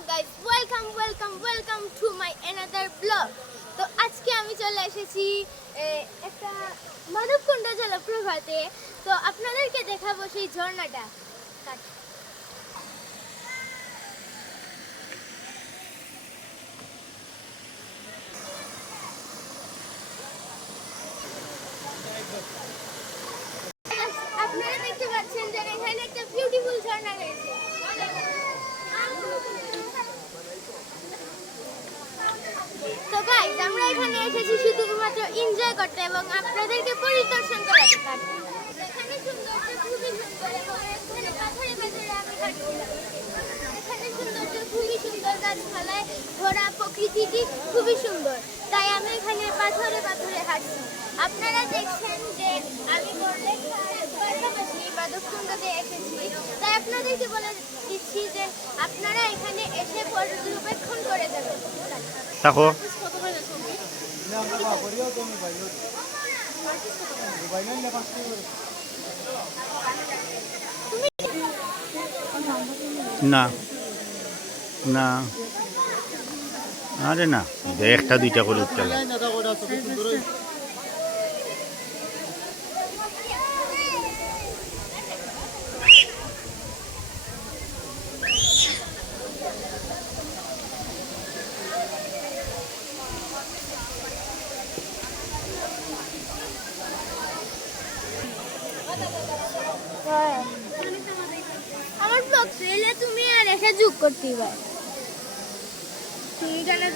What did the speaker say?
guys, welcome to my another vlog. তো আজকে আমি চলে এসেছি একটা মাধবকুণ্ড জলপ্রপাতে। তো আপনাদেরকে দেখাবো সেই ঝর্ণাটা। আপনারা দেখতে পাচ্ছেন যে এখানে একটা বিউটিফুল ঝর্ণা রয়েছে। তো গাইস, আমরা এখানে এসেছি শুধুমাত্র এনজয় করতে এবং আপনাদেরকে পরিদর্শন করাতে। এখানে সৌন্দর্য খুবই সুন্দর এবং এখানে পাথরে পাথরে আমি হাঁটছিলাম। এখানে সৌন্দর্য খুবই সুন্দর, গাছপালায় ভরা, প্রকৃতিটি খুবই সুন্দর, তাই আমি এখানে পাথরে পাথরে হাঁটছি। আপনারা দেখছেন যে আমি পাশাপাশি মাধবকুণ্ডতে এসেছি, তাই আপনাদেরকে বলে দিচ্ছি যে আপনারা এখানে এসে পর্যবেক্ষণ করে যাবেন। থাকো না না আরে না, একটা দুইটা করে উঠতে লাগে। আমার ব্লগ রেলে তুমি আর এসে যোগ করতে পারো। তুমি জানা